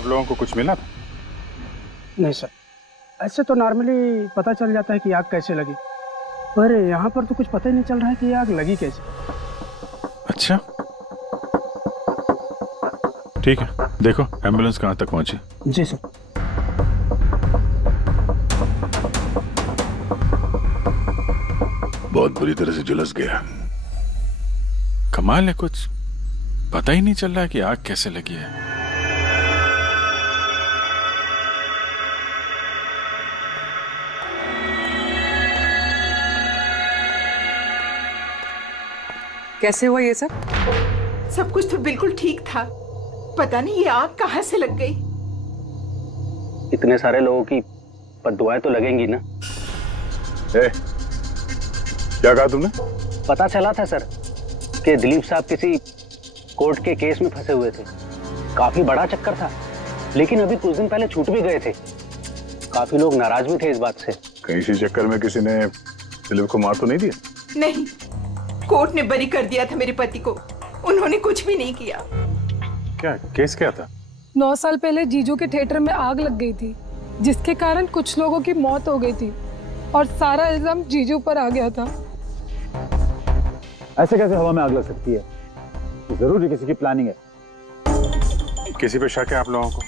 आप लोगों को कुछ मिला था? नहीं सर, ऐसे तो नॉर्मली पता चल जाता है कि आग कैसे लगी, पर यहाँ पर तो कुछ पता ही नहीं चल रहा है कि आग लगी कैसे। अच्छा ठीक है, देखो एम्बुलेंस कहाँ तक पहुंची। जी सर। बहुत बुरी तरह से झुलस गया। कमाल है, कुछ पता ही नहीं चल रहा है कि आग कैसे लगी है। कैसे हुआ ये सब? सब कुछ तो बिल्कुल ठीक था, पता नहीं ये आग कहां से लग गई। इतने सारे लोगों की बद्दुआएं तो लगेंगी ना। क्या कहा तुमने? पता चला था सर कि दिलीप साहब किसी कोर्ट के केस में फंसे हुए थे। काफी बड़ा चक्कर था, लेकिन अभी कुछ दिन पहले छूट भी गए थे। काफी लोग नाराज भी थे इस बात से। कहीं इसी चक्कर में किसी ने दिलीप को मार तो नहीं दिया? नहीं, कोर्ट ने बरी कर दिया था मेरे पति को, उन्होंने कुछ भी नहीं किया। क्या केस क्या था? 9 साल पहले जीजू के थिएटर में आग लग गई थी, जिसके कारण कुछ लोगों की मौत हो गई थी और सारा इल्जाम जीजू पर आ गया था। ऐसे कैसे हवा में आग लग सकती है? जरूर किसी की प्लानिंग है। किसी पे शक है आप लोगों को?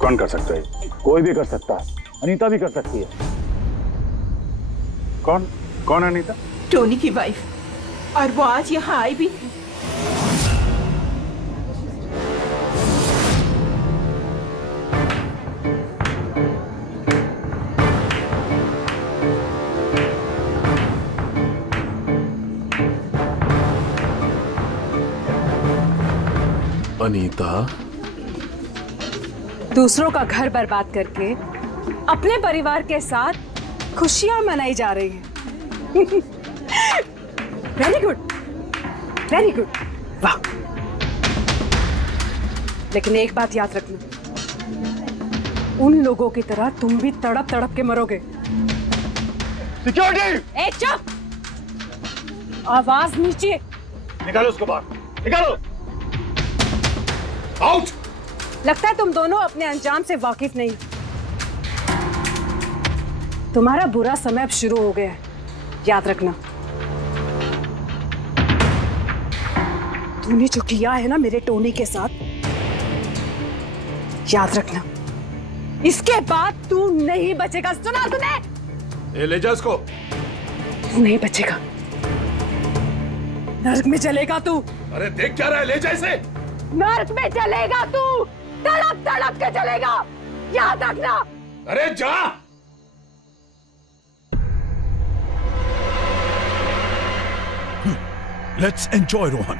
कौन कर सकता है? कोई भी कर सकता है, अनीता भी कर सकती है। कौन कौन अनीता? टोनी की वाइफ, और वो आज यहाँ आई भी थी। अनीता, दूसरों का घर बर्बाद करके अपने परिवार के साथ खुशियां मनाई जा रही है। वेरी गुड, वेरी गुड, वाह। लेकिन एक बात याद रखना, उन लोगों की तरह तुम भी तड़प तड़प के मरोगे। सिक्योरिटी! ए चुप! आवाज नीचे। निकालो उसको बाहर, निकालो। आउट! लगता है तुम दोनों अपने अंजाम से वाकिफ नहीं। तुम्हारा बुरा समय अब शुरू हो गया है, याद रखना। तूने जो किया है ना मेरे टोनी के साथ, याद रखना, इसके बाद तू नहीं बचेगा। सुना तूने? ले जा इसको। तू नहीं बचेगा, नर्क में चलेगा तू। अरे देख क्या रहा है, ले जा इसे। नर्क में चलेगा तू, तड़प तड़प के चलेगा, याद रखना। अरे जा। Let's enjoy Rohan.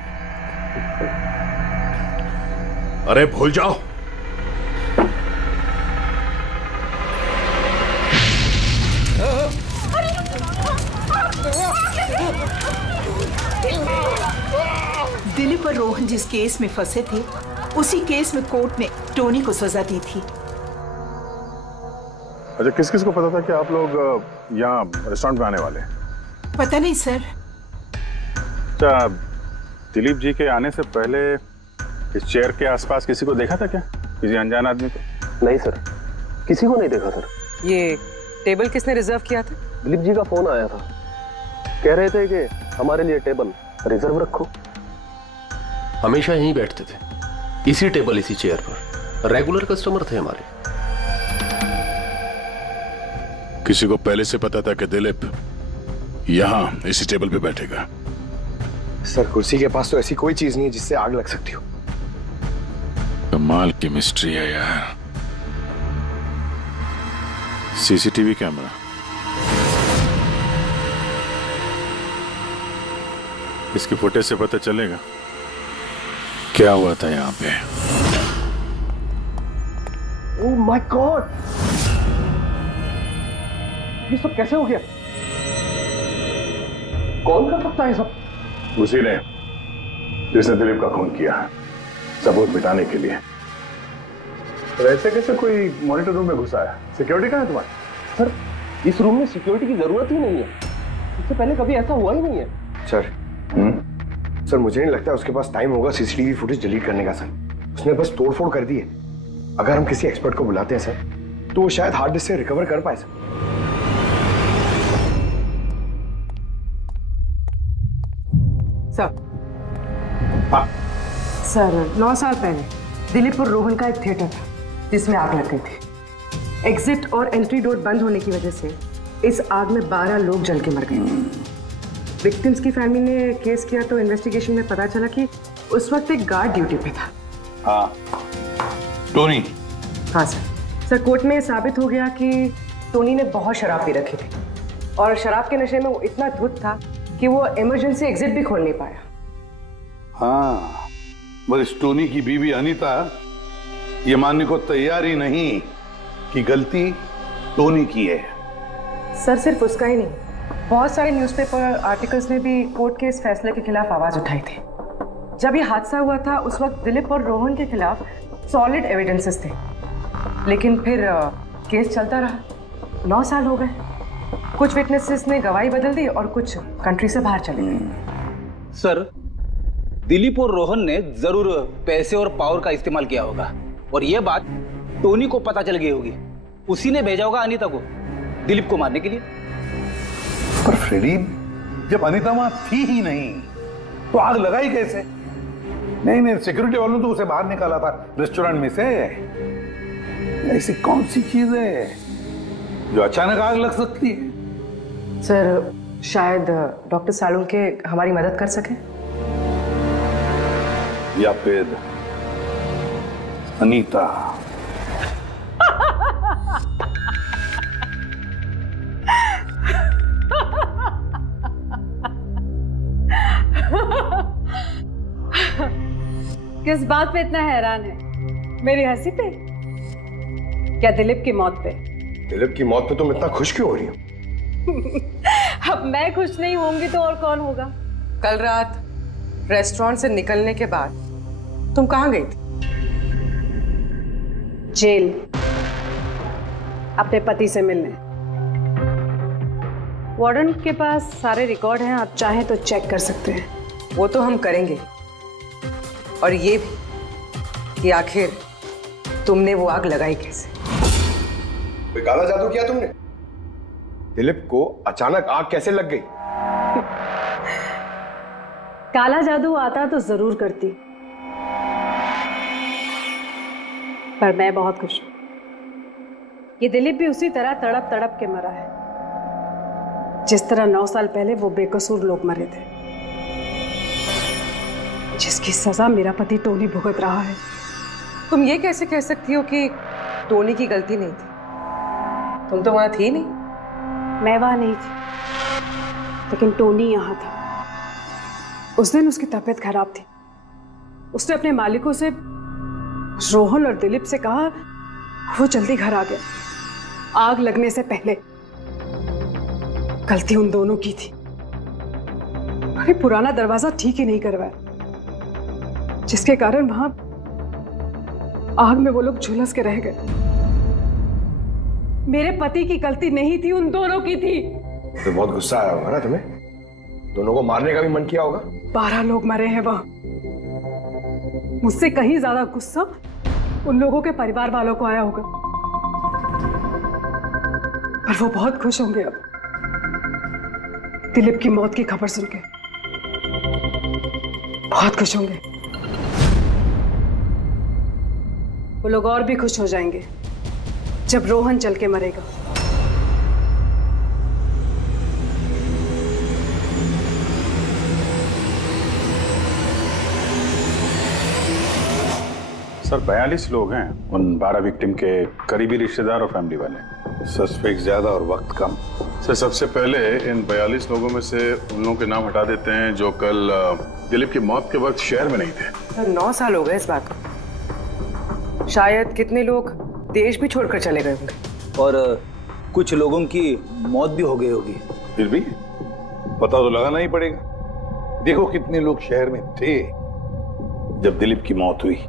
अरे भूल जाओ। दिलीप और रोहन जिस केस में फंसे थे, उसी केस में कोर्ट ने टोनी को सजा दी थी। अच्छा, किस किस को पता था कि आप लोग यहाँ रेस्टोरेंट में आने वाले? पता नहीं सर। अच्छा, दिलीप जी के आने से पहले इस चेयर के आसपास किसी को देखा था क्या? किसी अनजान आदमी को? नहीं सर, किसी को नहीं देखा सर। ये टेबल किसने रिजर्व किया था? दिलीप जी का फोन आया था, कह रहे थे कि हमारे लिए टेबल रिजर्व रखो। हमेशा यहीं बैठते थे, इसी टेबल इसी चेयर पर, रेगुलर कस्टमर थे हमारे। किसी को पहले से पता था कि दिलीप यहाँ इसी टेबल पे बैठेगा? सर, कुर्सी के पास तो ऐसी कोई चीज नहीं है जिससे आग लग सकती हो। कमाल की मिस्ट्री है यार। सीसीटीवी कैमरा, इसकी फुटेज से पता चलेगा क्या हुआ था यहाँ पे। ओह माय गॉड, ये सब कैसे हो गया? कौन कर सकता है ये सब? उसी ने जिसने दिलीप का खून किया, सबूत मिटाने के लिए। तो ऐसे कैसे कोई मॉनिटर रूम में घुसा है? सिक्योरिटी कहाँ है तुम्हारी? सर, इस रूम में सिक्योरिटी की जरूरत ही नहीं है, इससे पहले कभी ऐसा हुआ ही नहीं है। सर, सर मुझे नहीं लगता उसके पास टाइम होगा सीसीटीवी फुटेज डिलीट करने का। सर, उसने बस तोड़फोड़ कर दी है। अगर हम किसी एक्सपर्ट को बुलाते हैं सर, तो वो शायद हार्ड डिस्क से रिकवर कर पाए सर। सर 9 साल पहले दिलीप और रोहन का एक थिएटर था जिसमें आग लग गई थी। एग्जिट और एंट्री डोर बंद होने की वजह से इस आग में 12 लोग जल के मर गए। विक्टिम्स की फैमिली ने केस किया तो इन्वेस्टिगेशन में पता चला कि उस वक्त एक गार्ड ड्यूटी पे था। हाँ, टोनी। हाँ सर, कोर्ट में साबित हो गया कि टोनी ने बहुत शराब पी रखी थी और शराब के नशे में वो इतना धुत था कि वो इमरजेंसी एग्जिट भी खोल नहीं पाया। हाँ, मगर टोनी की बीवी अनीता ये मानने को तैयार ही नहीं कि गलती टोनी की है। सर सिर्फ उसका ही नहीं, बहुत सारे न्यूज़पेपर आर्टिकल्स ने भी कोर्ट के इस फैसले के खिलाफ आवाज उठाई थी। जब ये हादसा हुआ था उस वक्त दिलीप और रोहन के खिलाफ सॉलिड एविडेंसेस थे, लेकिन फिर केस चलता रहा। 9 साल हो गए। कुछ विटनेसेस ने गवाही बदल दी और कुछ कंट्री से बाहर चले गए। सर, दिलीप और रोहन ने जरूर पैसे और पावर का इस्तेमाल किया होगा और यह बात टोनी को पता चल गई होगी। उसी ने भेजा होगा अनीता को दिलीप को मारने के लिए। पर फ्रेडी, जब अनीता वहां थी ही नहीं तो आग लगाई कैसे? नहीं, सिक्योरिटी वालों ने तो उसे बाहर निकाला था रेस्टोरेंट में से। ऐसी कौन सी चीज है जो अचानक आग लग सकती है? सर, शायद डॉक्टर सालुंके हमारी मदद कर सके, या फिर अनीता। किस बात पे इतना हैरान है? मेरी हंसी पे? क्या दिलीप की मौत पे? दिलीप की मौत पे तुम इतना खुश क्यों हो रही हो? अब मैं खुश नहीं होंगी तो और कौन होगा? कल रात रेस्टोरेंट से निकलने के बाद तुम कहाँ गई थी? जेल, अपने पति से मिलने। वार्डन के पास सारे रिकॉर्ड हैं, आप चाहें तो चेक कर सकते हैं। वो तो हम करेंगे, और ये भी कि आखिर तुमने वो आग लगाई कैसे? कोई काला जादू किया तुमने? दिलीप को अचानक आग कैसे लग गई? काला जादू आता तो जरूर करती, पर मैं बहुत खुश हूं। ये दिलीप भी उसी तरह तड़प तड़प के मरा है जिस तरह 9 साल पहले वो बेकसूर लोग मरे थे, जिसकी सजा मेरा पति टोनी भुगत रहा है। तुम ये कैसे कह सकती हो कि टोनी की गलती नहीं थी? तुम तो वहां थी नहीं। मैं वहां नहीं थी, लेकिन टोनी यहाँ था। उस दिन उसकी तबीयत खराब थी। उसने अपने मालिकों से, रोहन और दिलीप से कहा वो जल्दी घर आ गया आग लगने से पहले। गलती उन दोनों की थी। अरे पुराना दरवाजा ठीक ही नहीं करवाया, जिसके कारण वहां आग में वो लोग झुलस के रह गए। मेरे पति की गलती नहीं थी, उन दोनों की थी। तो बहुत गुस्सा आया होगा ना तुम्हें? दोनों को मारने का भी मन किया होगा? 12 लोग मरे हैं वहां। मुझसे कहीं ज्यादा गुस्सा उन लोगों के परिवार वालों को आया होगा, पर वो बहुत खुश होंगे अब दिलीप की मौत की खबर सुन के। बहुत खुश होंगे। वो लोग और भी खुश हो जाएंगे जब रोहन चल के मरेगा। सर 42 लोग हैं, उन 12 विक्टिम के करीबी रिश्तेदार और फैमिली वाले। सस्पेक्ट ज्यादा और वक्त कम। सर सबसे पहले इन 42 लोगों में से उन लोगों के नाम हटा देते हैं जो कल दिलीप की मौत के वक्त शहर में नहीं थे। सर 9 साल हो गए इस बात को। शायद कितने लोग देश भी छोड़कर चले गए होंगे और कुछ लोगों की मौत भी हो गई होगी। फिर भी पता तो लगाना ही पड़ेगा। देखो कितने लोग शहर में थे जब दिलीप की मौत हुई।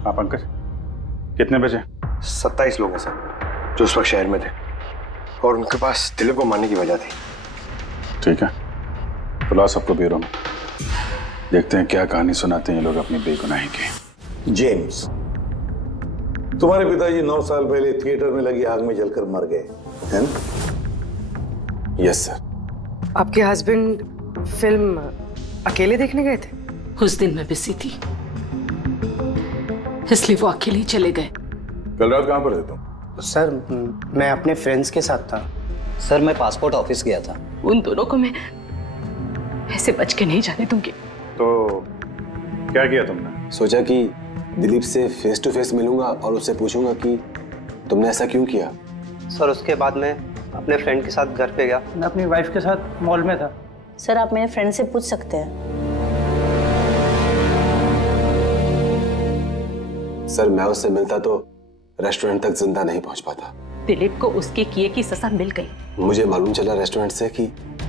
हाँ पंकज, कितने बजे? 27 लोग हैं सर, जो उस वक्त शहर में थे और उनके पास दिलीप को मारने की वजह थी। ठीक है, बुलाओ सबको ब्यूरो में, देखते हैं क्या कहानी सुनाते हैं ये लोग अपनी बेगुनाही की। जेम्स, तुम्हारे पिताजी 9 साल पहले थिएटर में लगी आग में जलकर मर गए, है ना? Yes sir. आपके हस्बैंड फिल्म अकेले देखने गए थे? उस दिन मैं बिजी थी, इसलिए वो अकेले ही चले गए। कल रात कहाँ पर थे तुम? सर मैं अपने फ्रेंड्स के साथ था। सर मैं पासपोर्ट ऑफिस गया था। उन दोनों को मैं ऐसे बच के नहीं जाने दूंगी। तो क्या किया तुमने? सोचा कि दिलीप से फेस टू फेस मिलूंगा और उससे पूछूंगा कि तुमने ऐसा क्यों किया। सर उसके बाद मैं अपने फ्रेंड के साथ घर पे गया। मैं अपनी वाइफ के साथ मॉल में था। सर आप मेरे फ्रेंड से पूछ सकते हैं। सर मैं उससे मिलता तो रेस्टोरेंट तक जिंदा नहीं पहुंच पाता। दिलीप को उसके किए की सजा मिल गई। मुझे मालूम चला रेस्टोरेंट से कि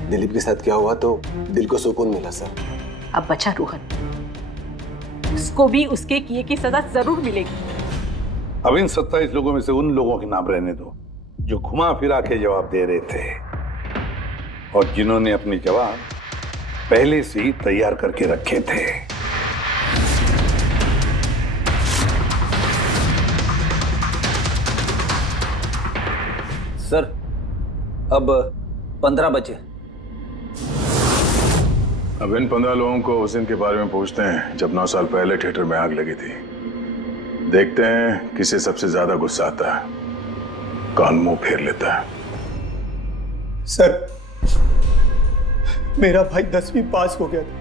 दिलीप के साथ क्या हुआ तो दिल को सुकून मिला सर। अब बचा रोहन, उसको भी उसके किए की सजा जरूर मिलेगी। अब इन 27 लोगों में से उन लोगों के नाम रहने दो जो घुमा फिरा के जवाब दे रहे थे और जिन्होंने अपने जवाब पहले से ही तैयार करके रखे थे। सर अब 15 बजे। अब इन 15 लोगों को उस दिन के बारे में पूछते हैं जब 9 साल पहले थिएटर में आग लगी थी। देखते हैं किसे सबसे ज्यादा गुस्सा आता है, कौन मुंह फेर लेता है। सर मेरा भाई 10वीं पास हो गया था।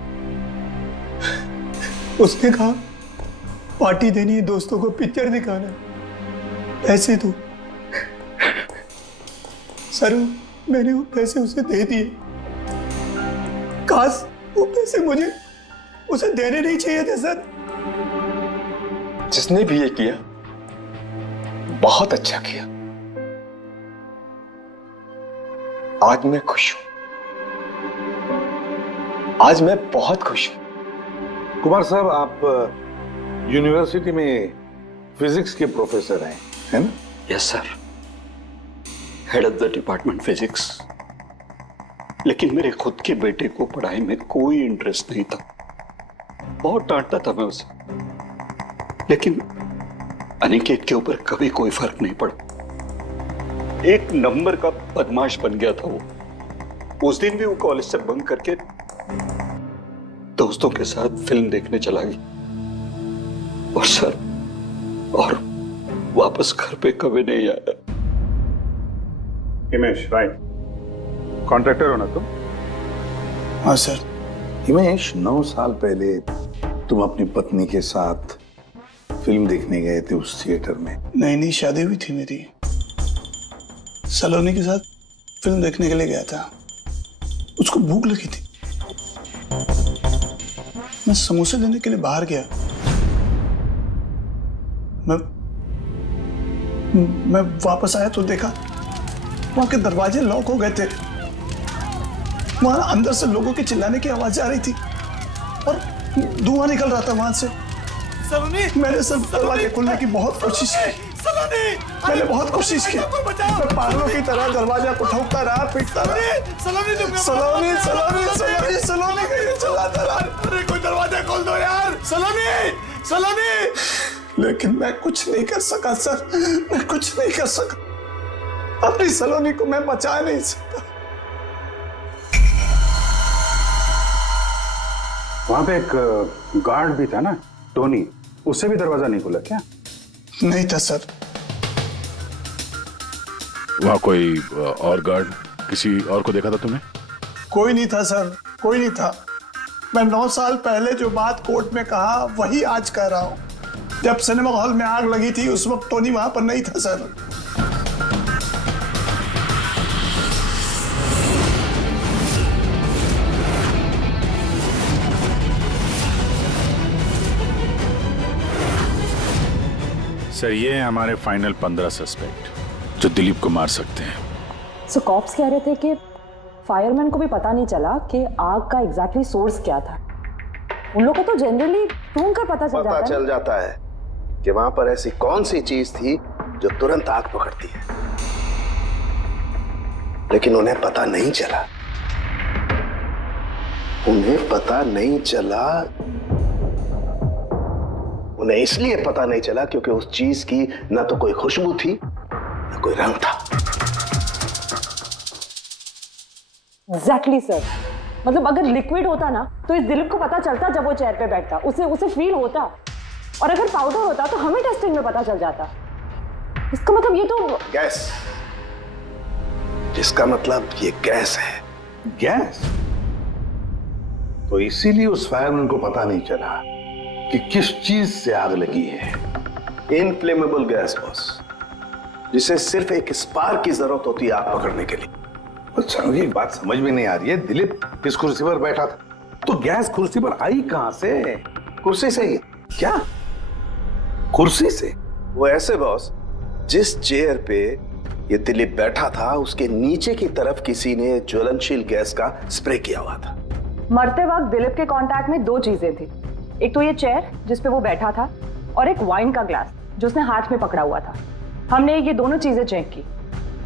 उसने कहा पार्टी देनी है, दोस्तों को पिक्चर दिखाना, पैसे दो। सर मैंने वो पैसे उसे दे दिए। काश वो पैसे मुझे उसे देने नहीं चाहिए थे सर। जिसने भी ये किया बहुत अच्छा किया। आज मैं खुश हूं, आज मैं बहुत खुश हूं। कुमार साहब आप यूनिवर्सिटी में फिजिक्स के प्रोफेसर हैं, है ना? Yes sir, head of the department physics. लेकिन मेरे खुद के बेटे को पढ़ाई में कोई इंटरेस्ट नहीं था। बहुत डांटता था मैं उसे, लेकिन अनिकेत के ऊपर कभी कोई फर्क नहीं पड़ा। एक नंबर का बदमाश बन गया था वो। उस दिन भी वो कॉलेज से बंक करके दोस्तों के साथ फिल्म देखने चला गई और सर और वापस घर पे कभी नहीं आया। हिमेश, राइट, कॉन्ट्रैक्टर हो ना तुम? हाँ सर। हिमेश, 9 साल पहले तुम अपनी पत्नी के साथ फिल्म देखने गए थे उस थिएटर में। नई नई शादी हुई थी मेरी, सलोनी के साथ फिल्म देखने के लिए गया था। उसको भूख लगी थी, मैं समोसे लेने के लिए बाहर गया। मैं वापस आया तो देखा वहां के दरवाजे लॉक हो गए थे। वहां अंदर से लोगों के चिल्लाने की आवाज आ रही थी और धुआं निकल रहा था वहां से। सलोनी, मैंने सब दरवाजे खोलने की बहुत कोशिश की। सलोनी, मैंने बहुत कोशिश की। मैं पागलों की तरह दरवाजा को ठोकता रहा, पीटता रहा। सलोनी, सलोनी, सलोनी, सलोनी, सलोनी कहीं चिल्लाता रहा। अरे कोई दरवाजा खोल दो यार। सलोनी, सलोनी। लेकिन मैं कुछ नहीं कर सका सर, मैं कुछ नहीं कर सका। अपनी सलोनी को मैं बचा नहीं सकता। वहां पे एक गार्ड भी था ना, टोनी, उससे भी दरवाजा नहीं खुला क्या? नहीं था सर। वहां कोई और गार्ड, किसी और को देखा था तुमने? कोई नहीं था सर, कोई नहीं था। मैं 9 साल पहले जो बात कोर्ट में कहा वही आज कह रहा हूं। जब सिनेमा हॉल में आग लगी थी उस वक्त टोनी वहां पर नहीं था सर। सर ये है हमारे फाइनल 15 सस्पेक्ट जो दिलीप को मार सकते हैं। सो कॉप्स कह रहे थे कि फायरमैन को भी पता नहीं चला कि आग का एग्जैक्टली सोर्स क्या था। उन लोगों को तो जनरली ढूंढ कर पता चल जाता है। कि वहां पर ऐसी कौन सी चीज थी जो तुरंत आग पकड़ती है, लेकिन उन्हें पता नहीं चला। उन्हें पता नहीं चला। उन्हें इसलिए पता नहीं चला क्योंकि उस चीज की ना तो कोई खुशबू थी ना कोई रंग था। Exactly sir. मतलब अगर लिक्विड होता ना तो इस दिलीप को पता चलता जब वो चेयर पे बैठता, उसे फील होता। और अगर पाउडर होता तो हमें टेस्टिंग में पता चल जाता। इसका मतलब ये तो गैस, जिसका मतलब ये गैस है। गैस? तो इसीलिए उस फायरमैन को पता नहीं चला कि किस चीज से आग लगी है। इनफ्लेमेबल गैस बॉस, जिसे सिर्फ एक स्पार्क की जरूरत होती है आग पकड़ने के लिए। अच्छा, मुझे एक बात समझ में नहीं आ रही है। दिलीप इस कुर्सी पर बैठा था तो गैस कुर्सी पर आई कहां से? कुर्सी से ही। क्या? कुर्सी से? वो ऐसे बॉस, जिस चेयर पे ये दिलीप बैठा था उसके नीचे की तरफ किसी ने ज्वलनशील गैस का स्प्रे किया हुआ था। मरते वक्त दिलीप के कांटेक्ट में दो चीजें थी। एक तो ये चेयर जिस पे वो बैठा था और एक वाइन का ग्लास जो उसने हाथ में पकड़ा हुआ था। हमने ये दोनों चीजें चेक की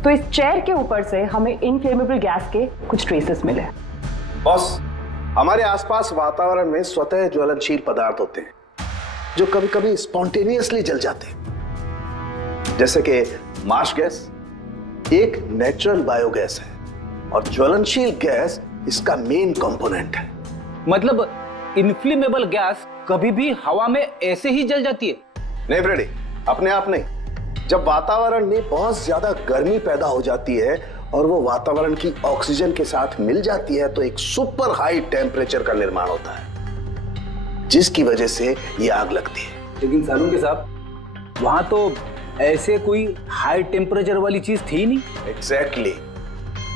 तो इस चेयर के ऊपर से हमें इनफ्लेमेबल गैस के कुछ ट्रेसेस मिले। बॉस, हमारे आसपास वातावरण में स्वतः ज्वलनशील पदार्थ होते हैं जो कभी कभी स्पॉन्टेनियसली जल जाते हैं, जैसे कि मार्श गैस एक नेचुरल बायोगैस है और ज्वलनशील गैस इसका मेन कंपोनेंट है। मतलब इनफ्लेमेबल गैस कभी भी हवा में ऐसे ही जल जाती है? नहीं फ्रेडी, अपने आप नहीं। जब वातावरण में बहुत ज्यादा गर्मी पैदा हो जाती है और वो वातावरण की ऑक्सीजन के साथ मिल जाती है तो एक सुपर हाई टेम्परेचर का निर्माण होता है, जिसकी वजह से ये आग लगती है। लेकिन सालून साहब, वहां तो ऐसे कोई हाई टेम्परेचर वाली चीज थी नहीं। एग्जैक्टली,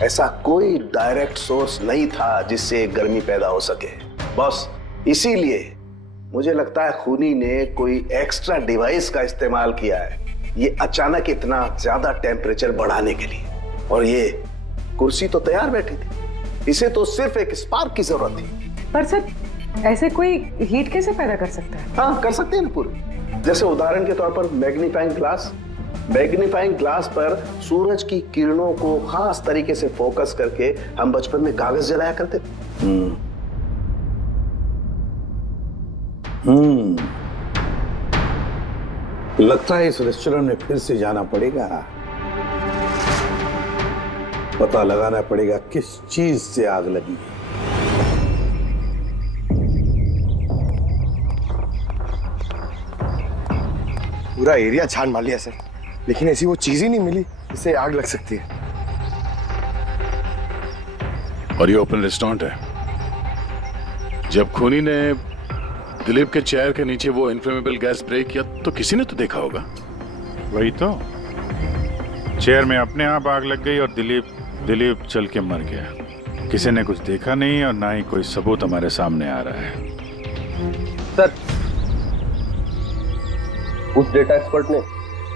ऐसा कोई डायरेक्ट सोर्स नहीं था जिससे गर्मी पैदा हो सके बॉस। इसीलिए मुझे लगता है खूनी ने कोई एक्स्ट्रा डिवाइस का इस्तेमाल किया है ये अचानक इतना ज्यादा टेम्परेचर बढ़ाने के लिए। और ये कुर्सी तो तैयार बैठी थी, इसे तो सिर्फ एक स्पार्क की जरूरत थी। पर सर, ऐसे कोई हीट कैसे पैदा कर सकता है? हाँ, कर सकते हैं ना पूरे। जैसे उदाहरण के तौर पर मैग्नीफाइंग ग्लास। मैग्नीफाइंग ग्लास पर सूरज की किरणों को खास तरीके से फोकस करके हम बचपन में कागज जलाया करते थे। लगता है इस रेस्टोरेंट में फिर से जाना पड़ेगा। पता लगाना पड़ेगा किस चीज से आग लगी। पूरा एरिया छान मार लिया सर, लेकिन ऐसी वो चीज ही नहीं मिली जिससे आग लग सकती है। और ये ओपन रेस्टोरेंट है। जब खूनी ने दिलीप के चेयर के नीचे वो इनफ्लेमेबल गैस स्प्रे किया तो किसी ने तो देखा होगा। वही तो, चेयर में अपने आप आग लग गई और दिलीप चल के मर गया। किसी ने कुछ देखा नहीं और ना ही कोई सबूत हमारे सामने आ रहा है। सर, उस डेटा एक्सपर्ट ने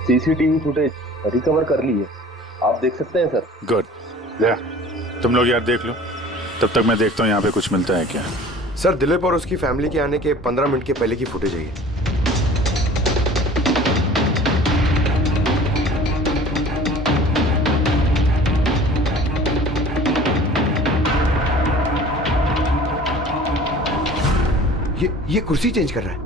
सीसीटीवी फुटेज रिकवर कर ली है, आप देख सकते हैं सर। गुड, तुम लोग यार देख लो, तब तक मैं देखता हूँ यहाँ पे कुछ मिलता है क्या। सर, दिलीप और उसकी फैमिली के आने के 15 मिनट के पहले की फुटेज है ये कुर्सी चेंज कर रहा है।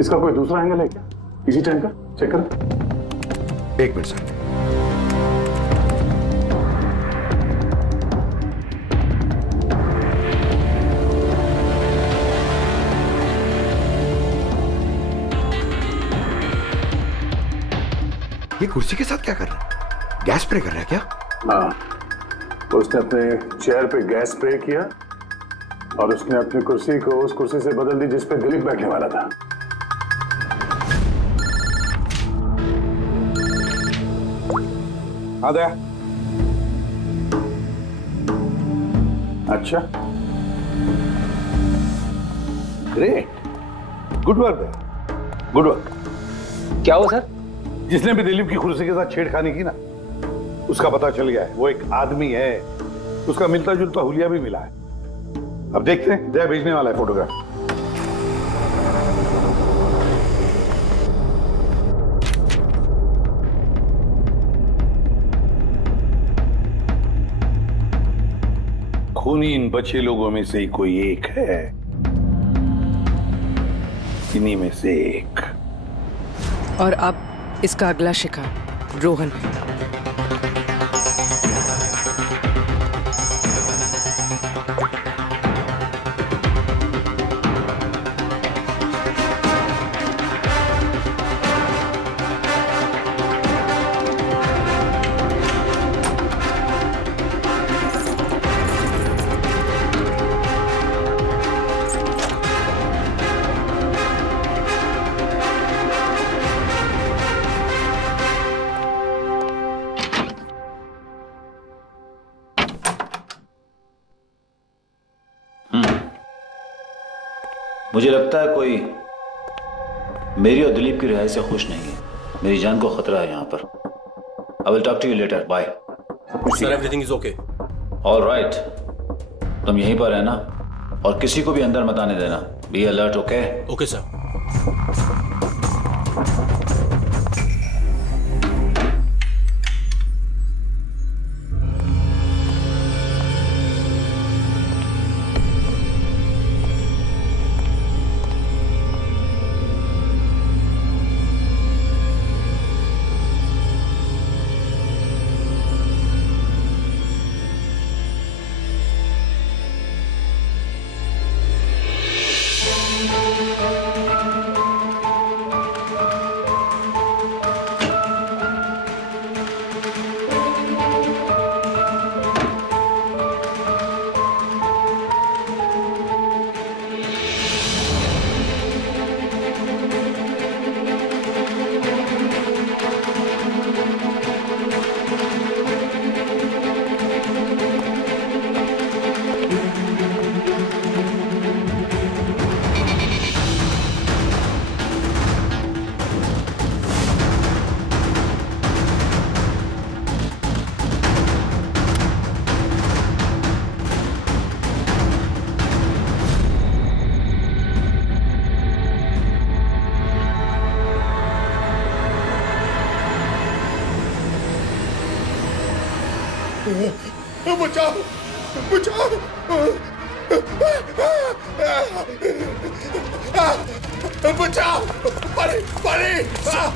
इसका कोई दूसरा एंगल है क्या? इसी टाइम का चेक कर। एक मिनट सर। ये कुर्सी के साथ क्या कर रहा है? गैस स्प्रे कर रहा है क्या? हाँ, उसने अपने चेयर पे गैस स्प्रे किया और उसने अपनी कुर्सी को उस कुर्सी से बदल दी जिस पे दिलीप बैठने वाला था। आ गया। अच्छा, great, good work, good work. क्या हुआ सर? जिसने भी दिलीप की कुर्सी के साथ छेड़खानी की ना, उसका पता चल गया है। वो एक आदमी है, उसका मिलता जुलता हुलिया भी मिला है। अब देखते हैं, जय भेजने वाला है फोटोग्राफ। खूनी इन बचे लोगों में से ही कोई एक है, इन्हीं में से एक। और अब इसका अगला शिकार रोहन है। मुझे लगता है कोई मेरी और दिलीप की रिहाई से खुश नहीं है। मेरी जान को खतरा है यहाँ पर। I will talk to you later. Bye. Sir everything is okay. All right, तुम यहीं पर रहना और किसी को भी अंदर मत आने देना। Be alert. Okay? Okay sir. बचाओ बचाओ बचाओ। पानी पानी बचाओ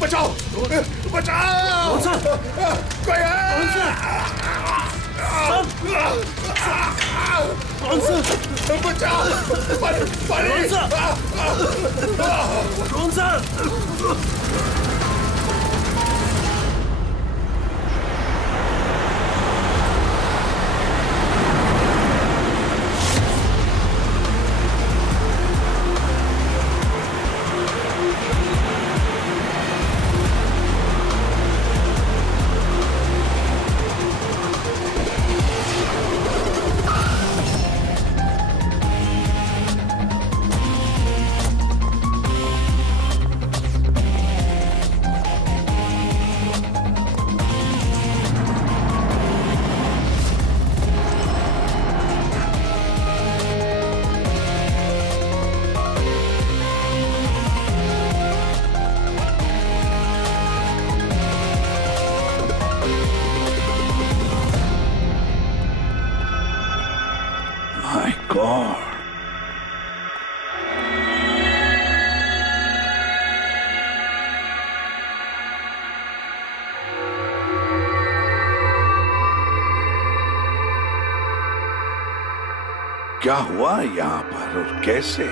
बचाओ। कोई है? बचाओ। पानी पानी। कौन सा? क्या हुआ यहाँ पर और कैसे?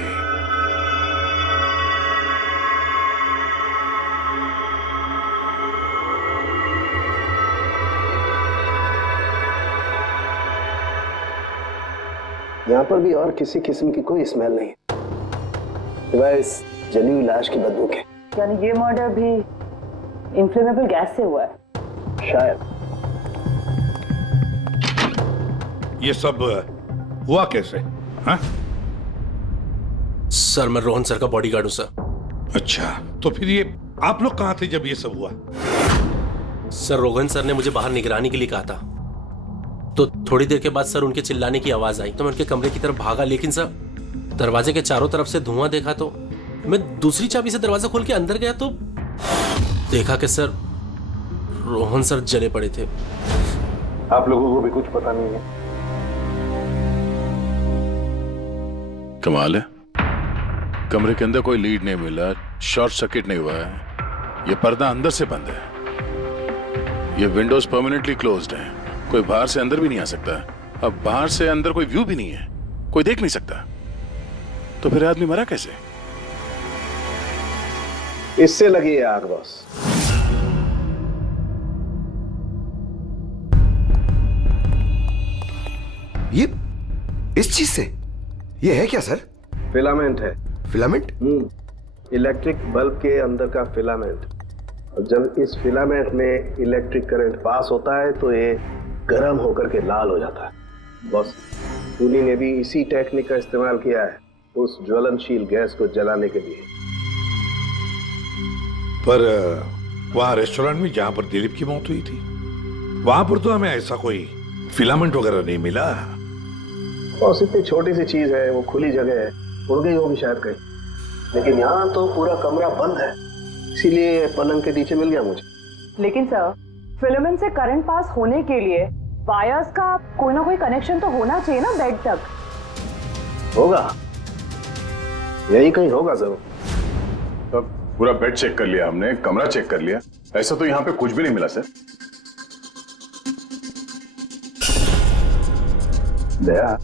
यहाँ पर भी और किसी किस्म की कोई स्मेल नहीं, सिवाय इस जली हुई लाश की बदबू के। यानी ये मर्डर भी इन्फ्लेमेबल गैस से हुआ है? शायद। ये सब हुआ कैसे? हाँ? सर मैं रोहन सर का बॉडीगार्ड हूं सर। अच्छा, तो फिर ये आप लोग कहाँ थे जब ये सब हुआ? सर रोहन सर ने मुझे बाहर निगरानी के लिए कहा था, तो थोड़ी देर के बाद सर उनके चिल्लाने की आवाज आई तो मैं उनके कमरे की तरफ भागा, लेकिन सर दरवाजे के चारों तरफ से धुआं देखा तो मैं दूसरी चाबी से दरवाजा खोल के अंदर गया तो देखा कि सर रोहन सर जले पड़े थे। आप लोगों को भी कुछ पता नहीं है। कमाल है, कमरे के अंदर कोई लीड नहीं मिला, शॉर्ट सर्किट नहीं हुआ है, ये पर्दा अंदर से बंद है, ये विंडोज परमानेंटली क्लोज्ड है, कोई बाहर से अंदर भी नहीं आ सकता। अब बाहर से अंदर कोई व्यू भी नहीं है, कोई देख नहीं सकता, तो फिर आदमी मरा कैसे? इससे लगी है आग बॉस। ये इस चीज से ये है क्या सर? फिलामेंट है। फिलामेंट? इलेक्ट्रिक बल्ब के अंदर का फिलामेंट। और जब इस फिलामेंट में इलेक्ट्रिक करंट पास होता है तो ये गर्म होकर के लाल हो जाता है। बॉस, खूनी ने भी इसी टेक्निक का इस्तेमाल किया है उस ज्वलनशील गैस को जलाने के लिए। पर वहां रेस्टोरेंट में जहां पर दिलीप की मौत हुई थी, वहां पर तो हमें ऐसा कोई फिलामेंट वगैरह नहीं मिला। बॉस, इतनी छोटी सी चीज है, वो खुली जगह है, उड़ गई होगी शायद कहीं, लेकिन यहाँ तो पूरा कमरा बंद है, इसीलिए पलंग के नीचे मिल गया मुझे। लेकिन सर, फिलामेंट से करंट पास होने के लिए वायर्स का कोई ना कोई कनेक्शन तो होना चाहिए ना बेड तक। होगा, यही कहीं होगा जरूर। तो पूरा बेड चेक कर लिया हमने, कमरा चेक कर लिया, ऐसा तो यहाँ पे कुछ भी नहीं मिला सर। दया,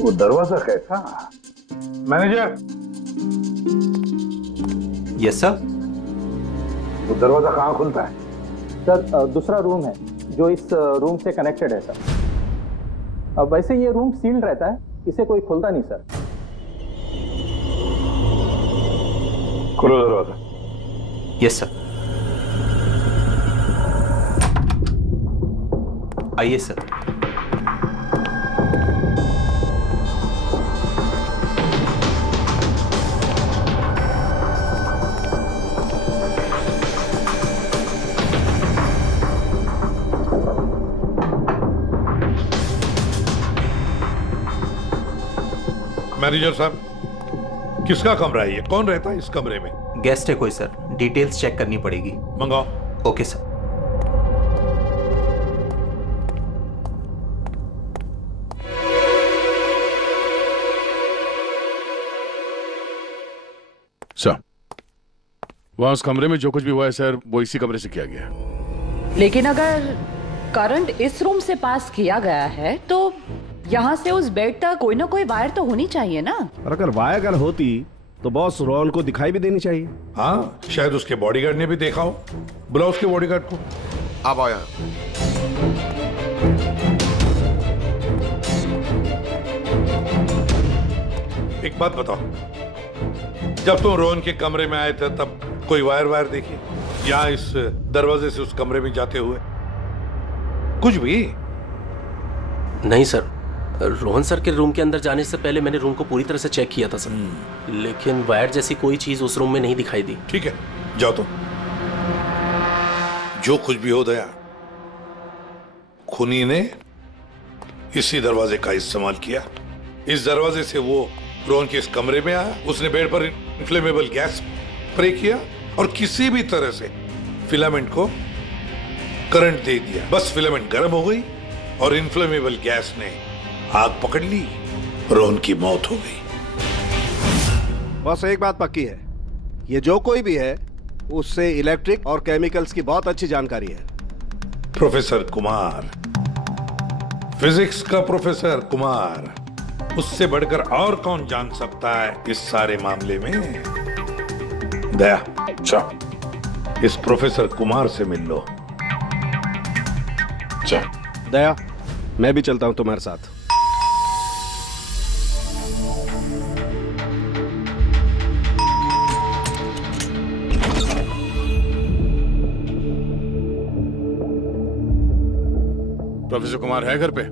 वो दरवाजा कैसा? मैनेजर। Yes sir. वो दरवाजा कहाँ खुलता है? सर दूसरा रूम है जो इस रूम से कनेक्टेड है सर। अब वैसे ये रूम सील्ड रहता है, इसे कोई खोलता नहीं सर। खोलो दरवाजा। Yes sir. आइए सर। मैनेजर साहब, किसका कमरा है ये? कौन रहता है इस कमरे में? गेस्ट है कोई सर, डिटेल्स चेक करनी पड़ेगी। मंगाओ। Okay sir. सर, वहां उस कमरे में जो कुछ भी हुआ है सर, वो इसी कमरे से किया गया। लेकिन अगर करंट इस रूम से पास किया गया है तो यहाँ से उस बेड तक कोई ना कोई वायर तो होनी चाहिए ना। और अगर वायर अगर होती तो बॉस रोहन को दिखाई भी देनी चाहिए। हाँ, शायद उसके बॉडीगार्ड ने भी देखा हो। बुलाओ उसके बॉडीगार्ड को। आप आओ यहाँ। एक बात बताओ, जब तुम रोहन के कमरे में आए थे तब कोई वायर देखी या इस दरवाजे से उस कमरे में जाते हुए कुछ भी? नहीं सर, रोहन सर के रूम के अंदर जाने से पहले मैंने रूम को पूरी तरह से चेक किया था सर, लेकिन वायर जैसी कोई चीज उस रूम में नहीं दिखाई दी। ठीक है, जाओ तुम। जो कुछ भी हो दया, खूनी ने इसी दरवाजे का इस्तेमाल किया। इस दरवाजे से वो रोहन के इस कमरे में आया, उसने बेड पर इन्फ्लेमेबल गैस स्प्रे किया और किसी भी तरह से फिलामेंट को करंट दे दिया। बस फिलामेंट गर्म हो गई और इन्फ्लेमेबल गैस ने आग पकड़ ली, रोहन की मौत हो गई। बस एक बात पक्की है, ये जो कोई भी है उससे इलेक्ट्रिक और केमिकल्स की बहुत अच्छी जानकारी है। प्रोफेसर कुमार, फिजिक्स का प्रोफेसर कुमार, उससे बढ़कर और कौन जान सकता है इस सारे मामले में? दया, अच्छा इस प्रोफेसर कुमार से मिल लो। अच्छा दया, मैं भी चलता हूं तुम्हारे साथ। प्रोफेसर कुमार है घर पे?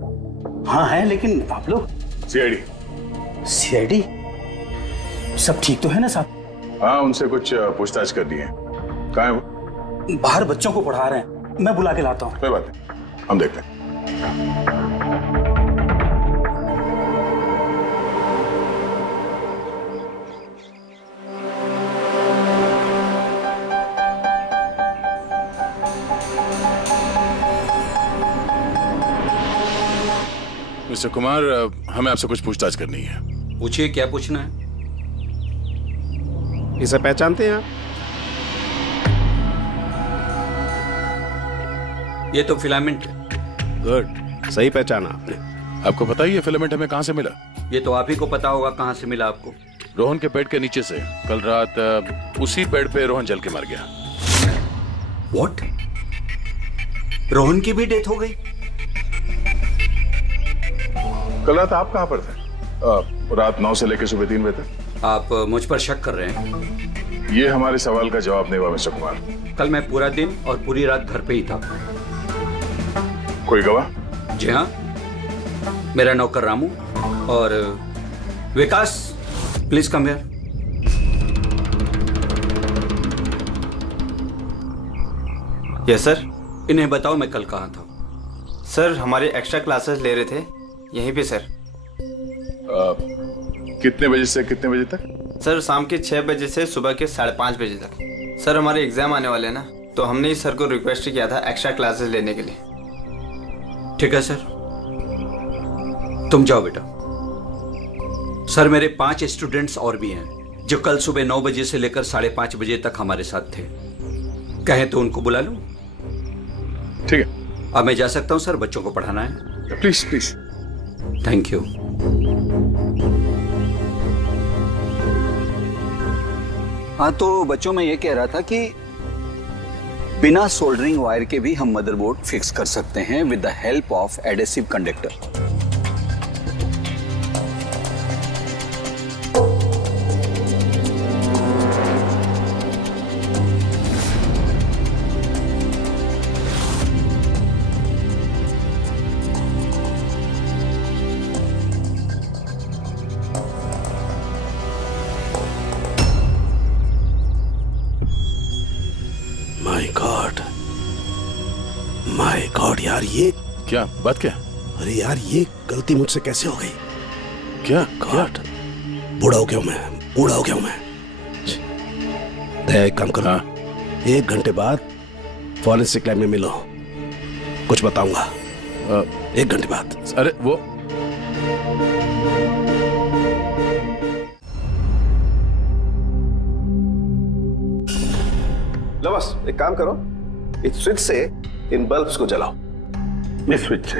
हाँ है, लेकिन आप लोग? सीआईडी सब ठीक तो है ना साहब? हाँ, उनसे कुछ पूछताछ कर दी है। कहाँ है वो? बाहर बच्चों को पढ़ा रहे हैं, मैं बुला के लाता हूँ। कोई बात नहीं, हम देखते हैं। मिस्टर कुमार, हमें आपसे कुछ पूछताछ करनी है। पूछिए, क्या पूछना है? इसे पहचानते हैं आप? ये तो फिलामेंट है। गुड, सही पहचाना आपने। आपको पता ही है फिलामेंट हमें कहां से मिला? ये तो आप ही को पता होगा कहां से मिला आपको। रोहन के बेड के नीचे से। कल रात उसी बेड पे रोहन जल के मर गया। What? रोहन की भी डेथ हो गई? कल रात आप कहां पर थे? रात 9 से लेकर सुबह 3 बजे तक। आप मुझ पर शक कर रहे हैं? ये हमारे सवाल का जवाब नहीं हुआ मिस्टर कुमार। कल मैं पूरा दिन और पूरी रात घर पे ही था। कोई गवाह? जी हाँ, मेरा नौकर रामू और Vikas. Please come here. Yes sir. इन्हें बताओ मैं कल कहाँ था। सर हमारे एक्स्ट्रा क्लासेस ले रहे थे यहीं पे सर। कितने बजे से कितने बजे तक? सर शाम के 6 बजे से सुबह के 5:30 बजे तक। सर हमारे एग्जाम आने वाले हैं ना, तो हमने इस सर को रिक्वेस्ट किया था एक्स्ट्रा क्लासेस लेने के लिए। ठीक है सर, तुम जाओ बेटा। सर मेरे 5 स्टूडेंट्स और भी हैं जो कल सुबह 9 बजे से लेकर 5:30 बजे तक हमारे साथ थे। कहें तो उनको बुला लूं? ठीक है। अब मैं जा सकता हूं सर, बच्चों को पढ़ाना है। Please please. Thank you. हाँ तो बच्चों में ये कह रहा था कि बिना सोल्डरिंग वायर के भी हम मदरबोर्ड फिक्स कर सकते हैं with the help of adhesive conductor. My God यार, ये क्या बात? क्या? अरे यार, ये गलती मुझसे कैसे हो गई? क्या? गॉड, बूढ़ा हो गया हूं मैं, बूढ़ा हो गया हूं मैं। दया, एक काम करो। 1 घंटे बाद फॉरेंसिक लैब में मिलो, कुछ बताऊंगा। 1 घंटे बाद। अरे वो लो बस, एक काम करो, इस स्विच से इन बल्ब्स को जलाओ। इस स्विच से?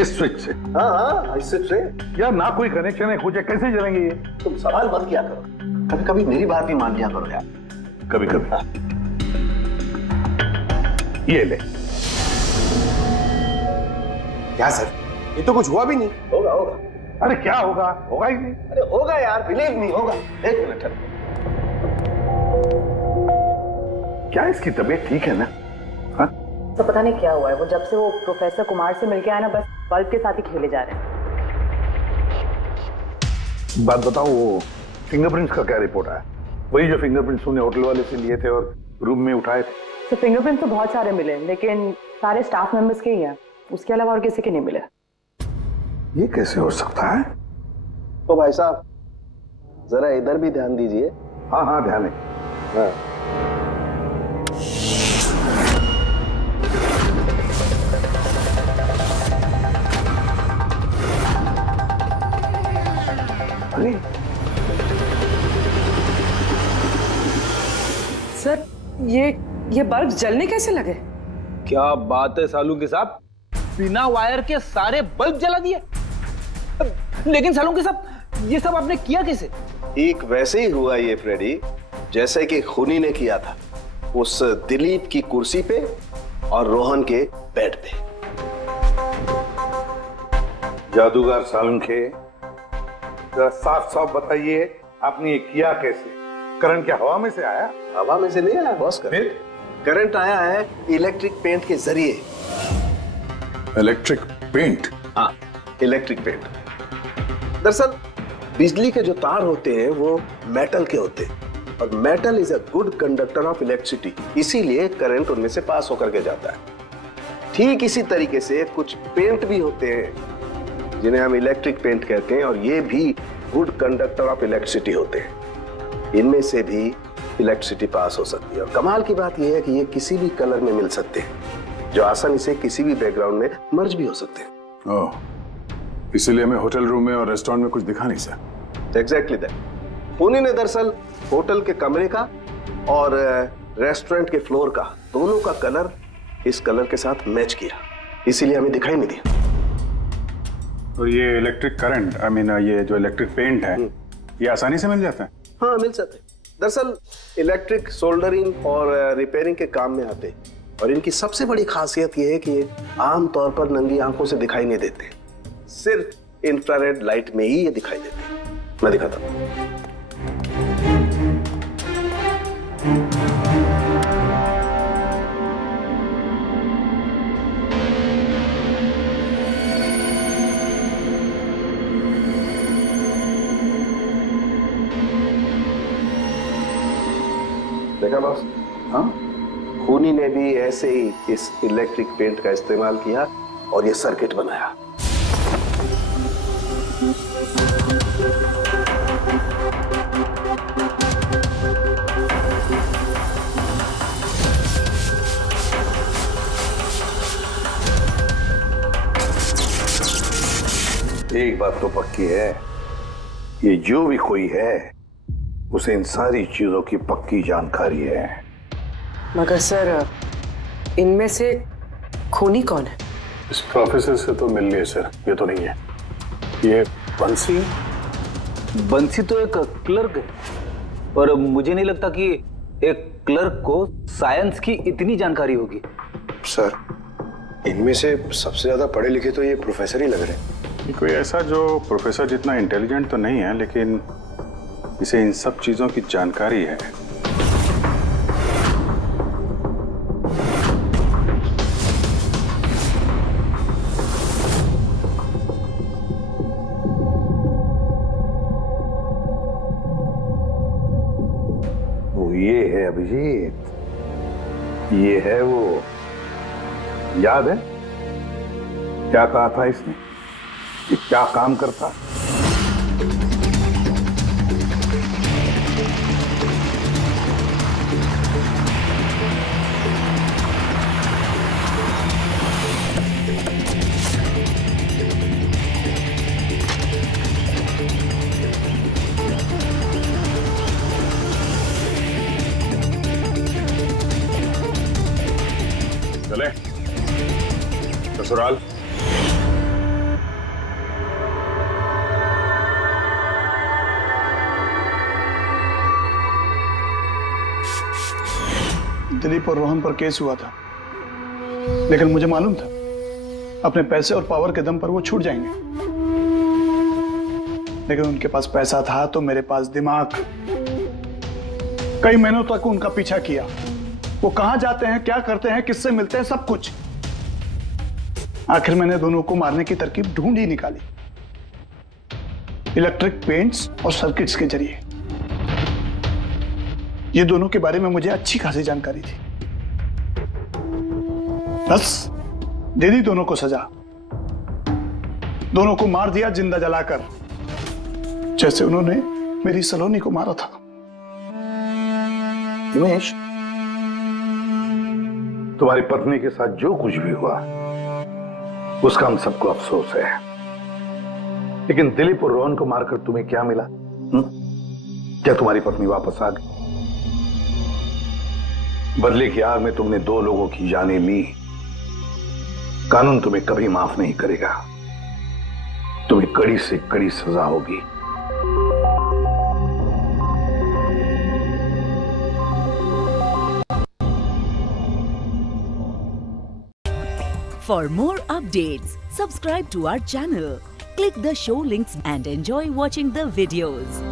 इस स्विच से? हाँ, इस स्विच से। यार ना कोई कनेक्शन है, कुछ है, कैसे जलेंगे ये? तुम सवाल मत किया करो, कभी कभी मेरी बात भी मान लिया करो यार। कभी कभी। हाँ। ये ले। क्या सर, ये तो कुछ हुआ भी नहीं। होगा होगा। अरे क्या होगा? होगा ही नहीं। अरे होगा यार, बिलीव नहीं होगा। 1 मिनट। क्या इसकी तबीयत ठीक है ना? हाँ? तो पता नहीं क्या हुआ है, वो जब से वो प्रोफेसर कुमार से मिलके आया ना, बस बल्ब के साथ ही खेले जा रहे हैं। बात बताओ, वो फिंगरप्रिंट्स का क्या रिपोर्ट आया? वही जो फिंगरप्रिंट्स उन्हें होटल वाले से लिए थे और रूम में उठाए थे। तो फिंगरप्रिंट्स तो बहुत सारे मिले, लेकिन सारे स्टाफ मेंबर्स के ही हैं, उसके अलावा और किसी के नहीं मिले। ये कैसे हो सकता है? तो भाई साहब जरा इधर भी ध्यान दीजिए। हाँ हाँ, ध्यान है। हाँ। सर ये बल्ब जलने कैसे लगे? क्या बात है सालूकी साहब, बिना वायर के सारे बल्ब जला दिए। लेकिन सालूकी साहब, ये सब आपने किया कैसे? ठीक वैसे ही हुआ ये फ्रेडी, जैसे कि खूनी ने किया था, उस दिलीप की कुर्सी पे और रोहन के बेड पे। जादूगर सालुंखे, जरा साफ साफ बताइए, आपने ये किया कैसे? करंट क्या हवा में से आया? हवा में से नहीं आया बॉस, करंट आया है इलेक्ट्रिक पेंट के जरिए। Electric paint? हाँ, इलेक्ट्रिक पेंट। दरअसल बिजली के जो तार होते हैं वो मेटल के होते हैं, और metal is a good conductor of electricity, इसीलिए करंट उनमें से पास होकर के जाता है। ठीक इसी तरीके से कुछ पेंट भी होते हैं जिन्हें हम इलेक्ट्रिक पेंट कहते हैं, और ये भी गुड कंडक्टर ऑफ इलेक्ट्रिसिटी होते हैं। इनमें से भी इलेक्ट्रिसिटी पास हो सकती है, और कमाल की बात यह है कि ये किसी भी कलर में मिल सकते हैं। जो आसानी से किसी भी बैकग्राउंड में मर्ज भी हो सकते हैं। ओह, इसीलिए हमें होटल रूम में और रेस्टोरेंट में कुछ दिखा नहीं सर। Exactly that. खूनी ने दरअसल होटल के कमरे का और रेस्टोरेंट के फ्लोर का दोनों का कलर इस कलर के साथ मैच किया, इसीलिए हमें दिखाई नहीं दिया। तो ये इलेक्ट्रिक करंट, ये जो इलेक्ट्रिक पेंट है, ये आसानी से मिल जाता है? हाँ, मिल जाते हैं। दरअसल इलेक्ट्रिक सोल्डरिंग और रिपेयरिंग के काम में आते हैं और इनकी सबसे बड़ी खासियत ये है कि ये आमतौर पर नंगी आंखों से दिखाई नहीं देते, सिर्फ इंफ्रारेड लाइट में ही ये दिखाई देते हैं। मैं दिखाता हूं। देखा बॉस? हाँ, खूनी ने भी ऐसे ही इस इलेक्ट्रिक पेंट का इस्तेमाल किया और ये सर्किट बनाया। एक बात तो पक्की है, ये जो भी कोई है उसे इन सारी चीजों की पक्की जानकारी है। मगर सर, इनमें से खूनी कौन है? इस प्रोफेसर से तो मिल लिए सर, ये तो नहीं है। ये बंसी? बंसी तो एक क्लर्क है, और मुझे नहीं लगता कि एक क्लर्क को साइंस की इतनी जानकारी होगी। सर, इनमें से सबसे ज्यादा पढ़े लिखे तो ये प्रोफेसर ही लग रहे हैं। कोई ऐसा जो प्रोफेसर जितना इंटेलिजेंट तो नहीं है, लेकिन इसे इन सब चीजों की जानकारी है। वो ये है अभिजीत, ये है वो। याद है क्या कहा था इसने, ये क्या काम करता? चले ससुराल। दिलीप और रोहन पर केस हुआ था, लेकिन मुझे मालूम था अपने पैसे और पावर के दम पर वो छूट जाएंगे। लेकिन उनके पास पैसा था तो मेरे पास दिमाग। कई महीनों तक उनका पीछा किया, वो कहां जाते हैं, क्या करते हैं, किससे मिलते हैं, सब कुछ। आखिर मैंने दोनों को मारने की तरकीब ढूंढ ही निकाली, इलेक्ट्रिक पेंट्स और सर्किट्स के जरिए। ये दोनों के बारे में मुझे अच्छी खासी जानकारी थी। बस दे दी दोनों को सजा, दोनों को मार दिया जिंदा जलाकर, जैसे उन्होंने मेरी सलोनी को मारा था। उमेश, तुम्हारी पत्नी के साथ जो कुछ भी हुआ उसका हम सबको अफसोस है, लेकिन दिलीप और रोहन को मारकर तुम्हें क्या मिला? क्या तुम्हारी पत्नी वापस आ गई? बदले की आग में तुमने दो लोगों की जानें ली। कानून तुम्हें कभी माफ नहीं करेगा, तुम्हें कड़ी से कड़ी सजा होगी। For more updates, subscribe to our channel, click the show links and enjoy watching the videos.